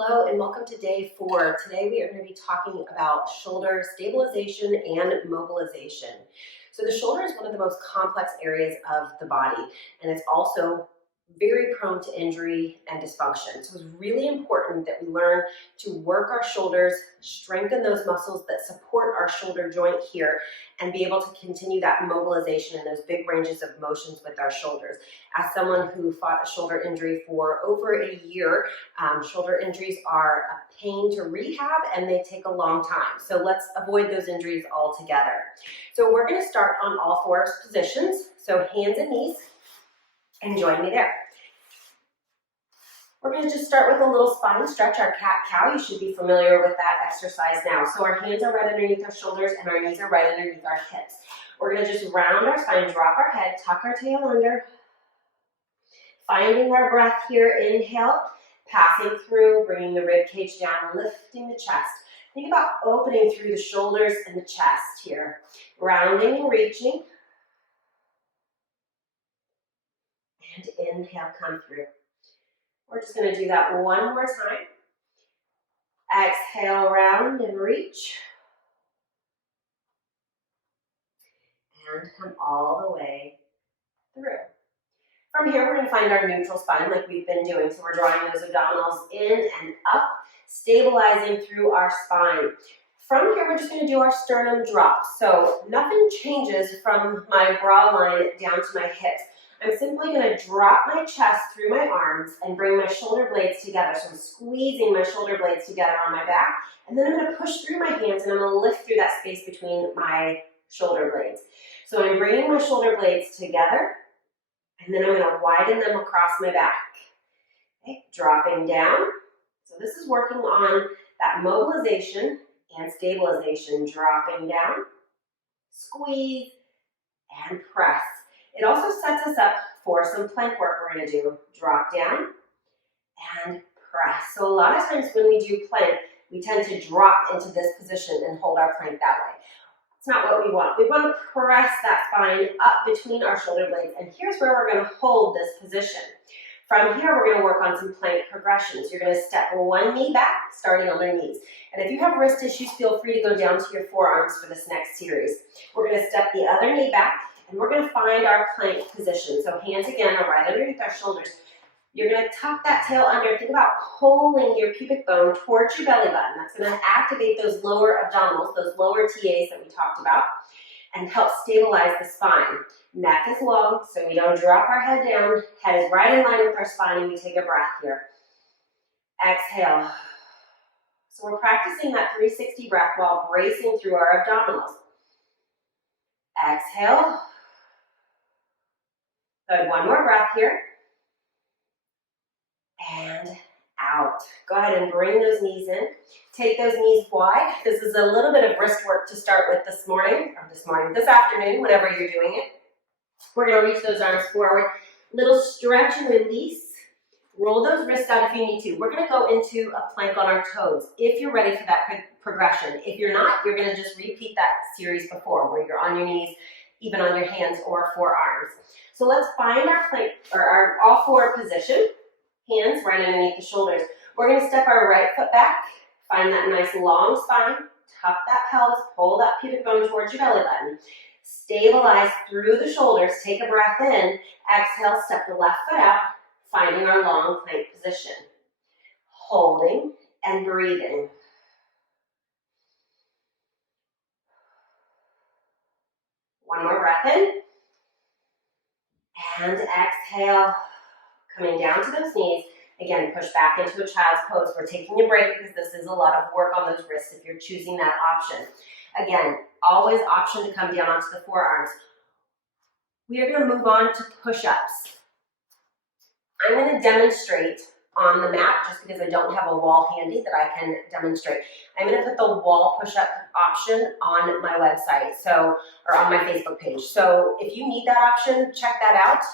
Hello and welcome to day 4. Today we are going to be talking about shoulder stabilization and mobilization. So the shoulder is one of the most complex areas of the body, and it's also very prone to injury and dysfunction. So it's really important that we learn to work our shoulders, strengthen those muscles that support our shoulder joint here, and be able to continue that mobilization and those big ranges of motions with our shoulders. As someone who fought a shoulder injury for over a year, shoulder injuries are a pain to rehab and they take a long time. So let's avoid those injuries altogether. So we're going to start on all four positions. So hands and knees, and join me there. We're going to just start with a little spine stretch, our cat-cow. You should be familiar with that exercise now. So our hands are right underneath our shoulders and our knees are right underneath our hips. We're going to just round our spine, drop our head, tuck our tail under, finding our breath here. Inhale, passing through, bringing the rib cage down, lifting the chest. Think about opening through the shoulders and the chest here. Rounding and reaching. And inhale, come through. We're just going to do that one more time. Exhale, round and reach. And come all the way through. From here, we're going to find our neutral spine like we've been doing. So we're drawing those abdominals in and up, stabilizing through our spine. From here, we're just going to do our sternum drop. So nothing changes from my bra line down to my hips. I'm simply going to drop my chest through my arms and bring my shoulder blades together. So I'm squeezing my shoulder blades together on my back, and then I'm going to push through my hands and I'm going to lift through that space between my shoulder blades. So I'm bringing my shoulder blades together, and then I'm going to widen them across my back. Okay, dropping down. So this is working on that mobilization and stabilization. Dropping down, squeeze, and press. It also sets us up for some plank work we're going to do. Drop down and press. So a lot of times when we do plank, we tend to drop into this position and hold our plank that way. It's not what we want. We want to press that spine up between our shoulder blades, and here's where we're going to hold this position. From here, we're going to work on some plank progressions. You're going to step one knee back, starting on their knees. And if you have wrist issues, feel free to go down to your forearms for this next series. We're going to step the other knee back, and we're going to find our plank position. So hands again are right underneath our shoulders. You're going to tuck that tail under. Think about pulling your pubic bone towards your belly button. That's going to activate those lower abdominals, those lower TAs that we talked about, and help stabilize the spine. Neck is long, so we don't drop our head down. Head is right in line with our spine, and we take a breath here. Exhale. So we're practicing that 360 breath while bracing through our abdominals. Exhale. Good, one more breath here. And out. Go ahead and bring those knees in. Take those knees wide. This is a little bit of wrist work to start with this afternoon, whenever you're doing it. We're going to reach those arms forward. Little stretch and release. Roll those wrists out if you need to. We're going to go into a plank on our toes if you're ready for that progression. If you're not, you're going to just repeat that series before, where you're on your knees, even on your hands or forearms. So let's find our plank, or our all four position. Hands right underneath the shoulders. We're going to step our right foot back, find that nice long spine, tuck that pelvis, pull that pubic bone towards your belly button. Stabilize through the shoulders, take a breath in, exhale, step the left foot out, finding our long plank position. Holding and breathing. One more breath in. And exhale. Coming down to those knees. Again, push back into a child's pose. We're taking a break because this is a lot of work on those wrists if you're choosing that option. Again, always option to come down onto the forearms. We are going to move on to push-ups. I'm going to demonstrate on the mat just because I don't have a wall handy that I can demonstrate. I'm going to put the wall push-up option on my website, or on my Facebook page. So if you need that option, check that out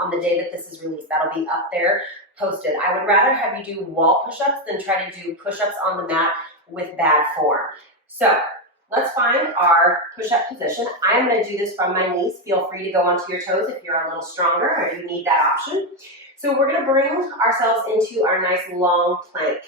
on the day that this is released. That'll be up there posted. I would rather have you do wall push-ups than try to do push-ups on the mat with bad form. So let's find our push-up position. I'm going to do this from my knees. Feel free to go onto your toes if you're a little stronger or you need that option. So we're going to bring ourselves into our nice long plank.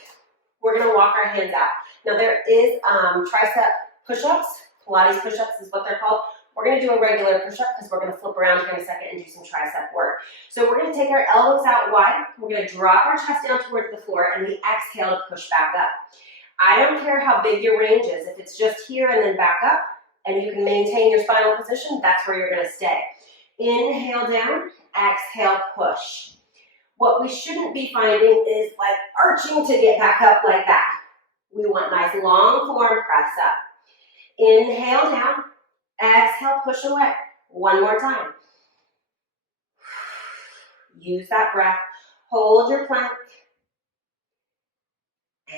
We're gonna walk our hands out. Now there is tricep push-ups, Pilates push-ups is what they're called. We're gonna do a regular push-up because we're gonna flip around here in a second and do some tricep work. So we're gonna take our elbows out wide, we're gonna drop our chest down towards the floor, and we exhale to push back up. I don't care how big your range is, if it's just here and then back up, and you can maintain your spinal position, that's where you're gonna stay. Inhale down, exhale, push. What we shouldn't be finding is like arching to get back up like that. We want nice long form, press up. Inhale down, exhale, push away. One more time. Use that breath. Hold your plank.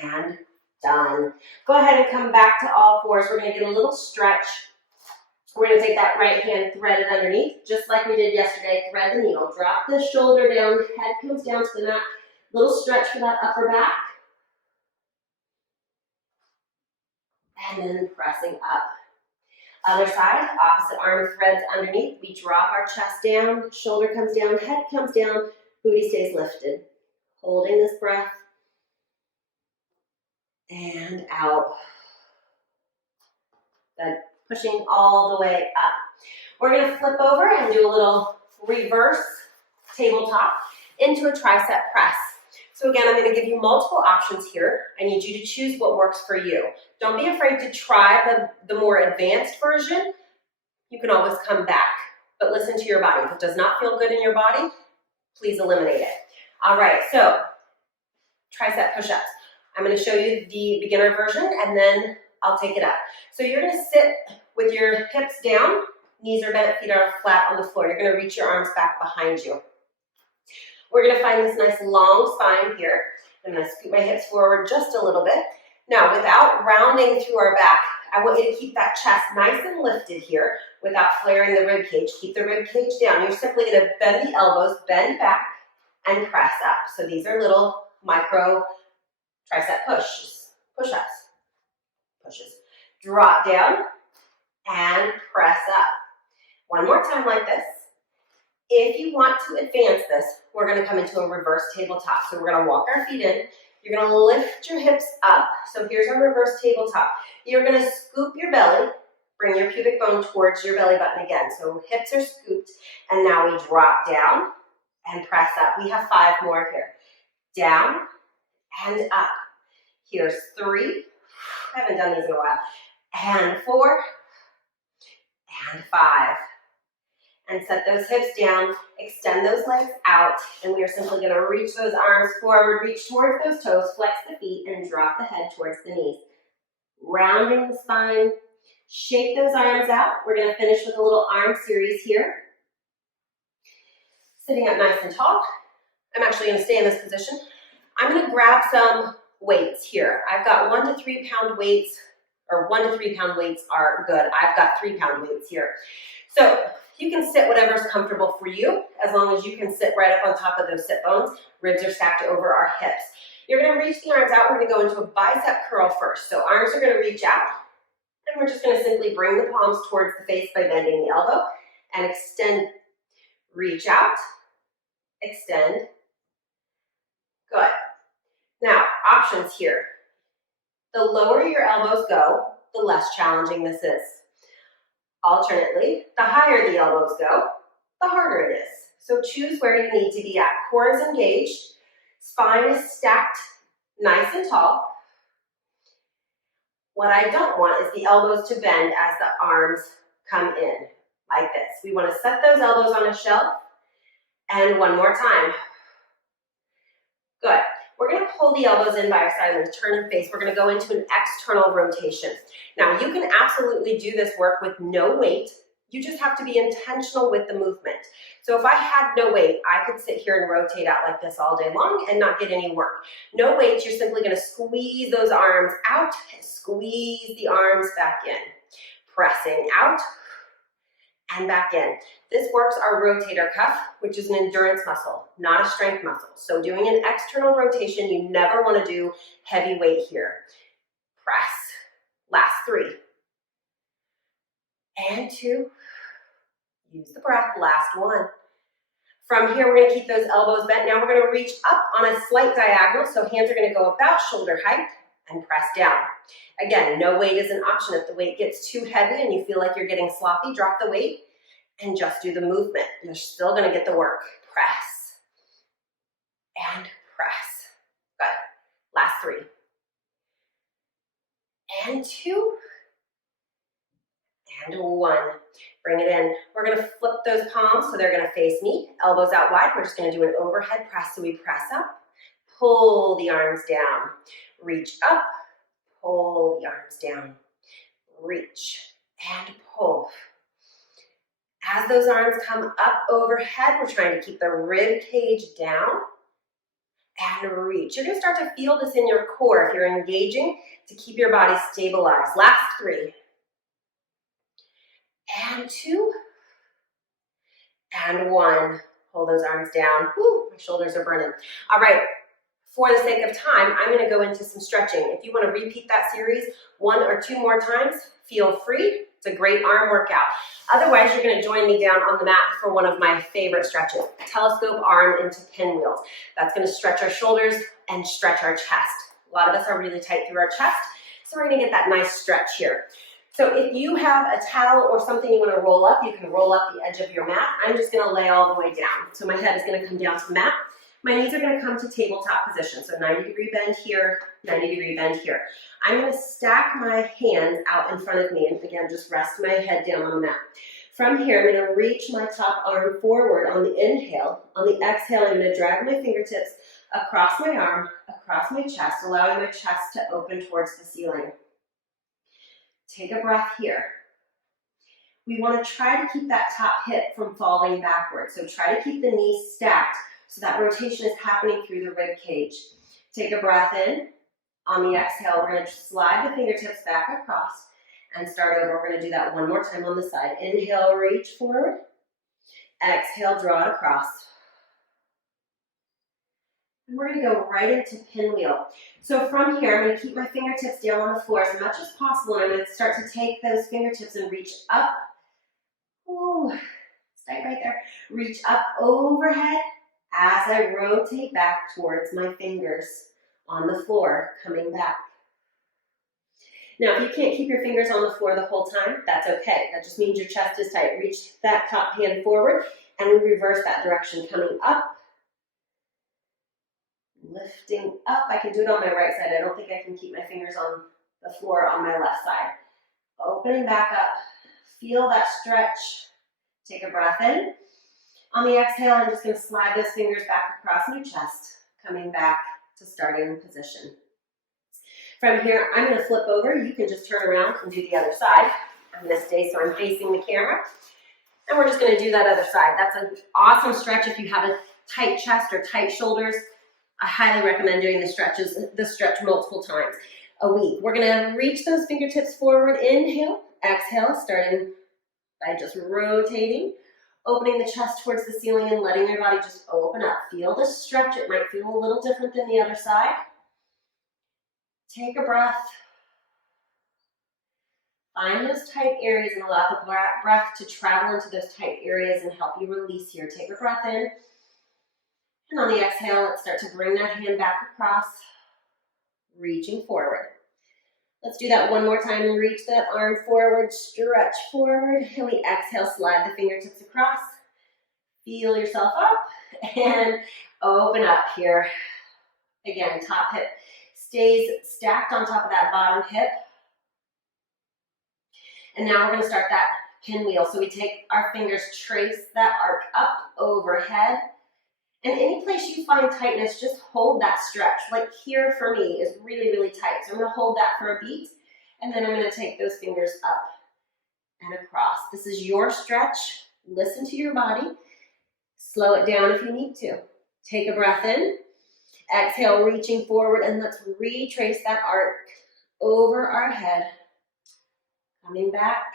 And done. Go ahead and come back to all fours. We're going to get a little stretch. We're going to take that right hand, thread it underneath, just like we did yesterday. Thread the needle. Drop the shoulder down. Head comes down to the mat. Little stretch for that upper back. And then pressing up. Other side, opposite arm threads underneath. We drop our chest down, shoulder comes down, head comes down, booty stays lifted. Holding this breath. And out. Good. Pushing all the way up. We're going to flip over and do a little reverse tabletop into a tricep press. So again, I'm going to give you multiple options here. I need you to choose what works for you. Don't be afraid to try the more advanced version. You can always come back, but listen to your body. If it does not feel good in your body, please eliminate it. All right, so tricep push-ups. I'm going to show you the beginner version, and then I'll take it up. So you're going to sit with your hips down, knees are bent, feet are flat on the floor. You're going to reach your arms back behind you. We're going to find this nice long spine here. I'm going to scoot my hips forward just a little bit. Now, without rounding through our back, I want you to keep that chest nice and lifted here without flaring the rib cage. Keep the rib cage down. You're simply going to bend the elbows, bend back, and press up. So these are little micro tricep pushes. Drop down and press up. One more time like this. If you want to advance this, we're going to come into a reverse tabletop. So we're going to walk our feet in. You're going to lift your hips up. So here's our reverse tabletop. You're going to scoop your belly. Bring your pubic bone towards your belly button again. So hips are scooped. And now we drop down and press up. We have 5 more here. Down and up. Here's 3. I haven't done these in a while. And 4. And 5. And set those hips down, extend those legs out, and we are simply going to reach those arms forward, reach towards those toes, flex the feet, and drop the head towards the knees. Rounding the spine, shake those arms out. We're going to finish with a little arm series here. Sitting up nice and tall. I'm actually going to stay in this position. I'm going to grab some weights here. I've got 1 to 3 pound weights, or 1 to 3 pound weights are good. I've got 3 pound weights here. So you can sit whatever's comfortable for you, as long as you can sit right up on top of those sit bones. Ribs are stacked over our hips. You're going to reach the arms out. We're going to go into a bicep curl first. So arms are going to reach out, and we're just going to simply bring the palms towards the face by bending the elbow and extend. Reach out, extend. Good. Now, options here. The lower your elbows go, the less challenging this is. Alternately, the higher the elbows go, the harder it is. So choose where you need to be at. Core is engaged, spine is stacked nice and tall. What I don't want is the elbows to bend as the arms come in, like this. We want to set those elbows on a shelf, and one more time. Good. We're going to pull the elbows in by our side and turn and face. We're going to go into an external rotation. Now, you can absolutely do this work with no weight. You just have to be intentional with the movement. So if I had no weight, I could sit here and rotate out like this all day long and not get any work. No weight, you're simply going to squeeze those arms out, squeeze the arms back in. Pressing out and back in. This works our rotator cuff, which is an endurance muscle, not a strength muscle. So doing an external rotation, you never want to do heavy weight here. Press. Last 3. And 2. Use the breath. Last 1. From here, we're going to keep those elbows bent. Now we're going to reach up on a slight diagonal. So hands are going to go about shoulder height. and press down. Again, no weight is an option. If the weight gets too heavy and you feel like you're getting sloppy, drop the weight and just do the movement. You're still gonna get the work. Press and press. Good. Last 3. And 2. And 1. Bring it in. We're gonna flip those palms so they're gonna face me. Elbows out wide. We're just gonna do an overhead press. So we press up, pull the arms down, reach up, pull the arms down, reach and pull. As those arms come up overhead, we're trying to keep the rib cage down and reach. You're gonna start to feel this in your core if you're engaging to keep your body stabilized. Last 3. And 2. And 1. Hold those arms down. Whew, my shoulders are burning. All right, for the sake of time, I'm gonna go into some stretching. If you wanna repeat that series 1 or 2 more times, feel free. It's a great arm workout. Otherwise, you're gonna join me down on the mat for one of my favorite stretches, telescope arm into pinwheels. That's gonna stretch our shoulders and stretch our chest. A lot of us are really tight through our chest, so we're gonna get that nice stretch here. So if you have a towel or something you wanna roll up, you can roll up the edge of your mat. I'm just gonna lay all the way down. So my head is gonna come down to the mat. My knees are gonna come to tabletop position. So 90-degree bend here, 90-degree bend here. I'm gonna stack my hands out in front of me and again, just rest my head down on the mat. From here, I'm gonna reach my top arm forward on the inhale. On the exhale, I'm gonna drag my fingertips across my arm, across my chest, allowing my chest to open towards the ceiling. Take a breath here. We wanna try to keep that top hip from falling backwards. So try to keep the knees stacked so that rotation is happening through the rib cage. Take a breath in. On the exhale, we're gonna slide the fingertips back across and start over. We're gonna do that one more time on the side. Inhale, reach forward. Exhale, draw it across. And we're gonna go right into pinwheel. So from here, I'm gonna keep my fingertips down on the floor as much as possible, and I'm gonna start to take those fingertips and reach up. Ooh, stay right there. Reach up overhead as I rotate back towards my fingers on the floor, coming back. Now, if you can't keep your fingers on the floor the whole time, that's okay. That just means your chest is tight. Reach that top hand forward, and we reverse that direction, coming up, lifting up. I can do it on my right side. I don't think I can keep my fingers on the floor on my left side. Opening back up. Feel that stretch. Take a breath in. On the exhale, I'm just gonna slide those fingers back across my chest, coming back to starting position. From here, I'm gonna flip over. You can just turn around and do the other side. I'm gonna stay so I'm facing the camera. And we're just gonna do that other side. That's an awesome stretch if you have a tight chest or tight shoulders. I highly recommend doing the stretch multiple times a week. We're gonna reach those fingertips forward. Inhale, exhale, starting by just rotating, opening the chest towards the ceiling and letting your body just open up. Feel the stretch. It might feel a little different than the other side. Take a breath. Find those tight areas and allow the breath to travel into those tight areas and help you release here. Take a breath in. And on the exhale, let's start to bring that hand back across, reaching forward. Let's do that one more time and reach that arm forward, stretch forward, and we exhale, slide the fingertips across. Feel yourself up and open up here. Again, top hip stays stacked on top of that bottom hip. And now we're gonna start that pinwheel. So we take our fingers, trace that arc up overhead. And any place you find tightness, just hold that stretch. Like here for me is really, really tight. So I'm gonna hold that for a beat, and then I'm gonna take those fingers up and across. This is your stretch. Listen to your body. Slow it down if you need to. Take a breath in. Exhale, reaching forward, and let's retrace that arc over our head. Coming back,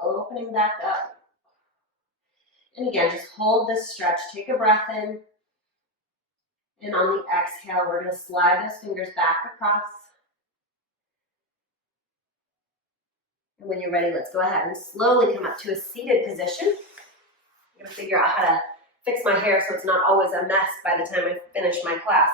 opening back up. And again, just hold this stretch. Take a breath in. And on the exhale, we're going to slide those fingers back across. And when you're ready, let's go ahead and slowly come up to a seated position. You're going to figure out how to fix my hair so it's not always a mess by the time I finish my class.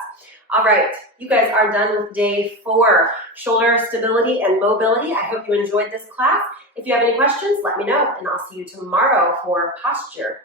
All right, you guys are done with day 4, shoulder stability and mobility. I hope you enjoyed this class. If you have any questions, let me know, and I'll see you tomorrow for posture.